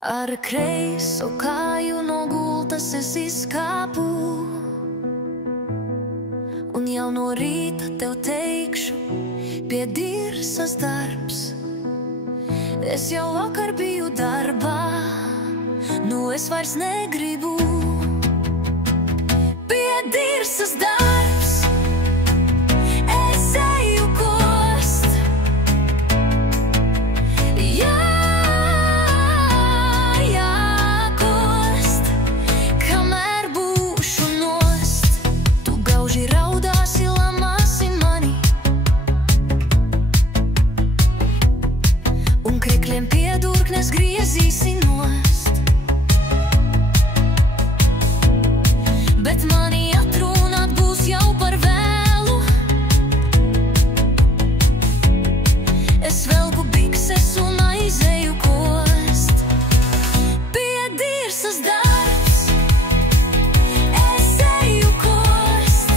Ar kreiso kāju no gultas es izkāpu, un jau no rīta tev teikšu, pie dirsas darbs. Es jau vakar biju darbā, nu es vairs negribu. Pie dirsas darbs, es eju kost. Jākost, kamēr būšu nost. Tu gauži raudāsi, lamāsi mani, un krikļiem pie durknes griezīsi nost. Bet mani atrunāt būs jau par vēlu. Es velku bikses un aizeju kost. Pie dirsas darbs, es eju kost.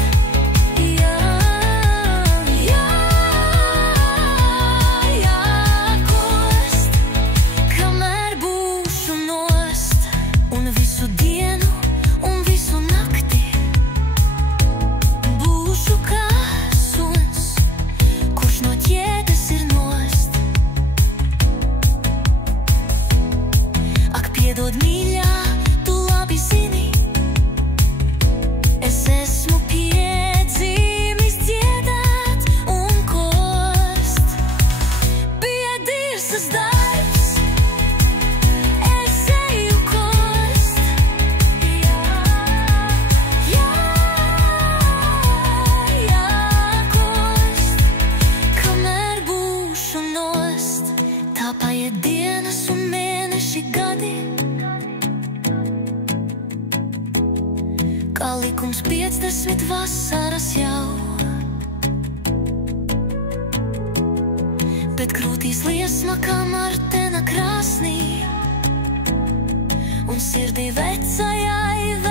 Jākost, kamēr būšu nost. Un visu dienu, un visu nakti būšu kā suns, kurš no ķēdes ir nost. Ak, piedod, mīļā, tu labi zini, es esmu piedzīmis dziedāt un kost. Pie dirsas darbs, es eju kost. Jākost, kamēr būšu nost. Tā paiet dienas un mēneši gadi, kā likums 50 vasaras jau. Bet krūtīs liesma kā martena krāsnī, un sirdī vecajai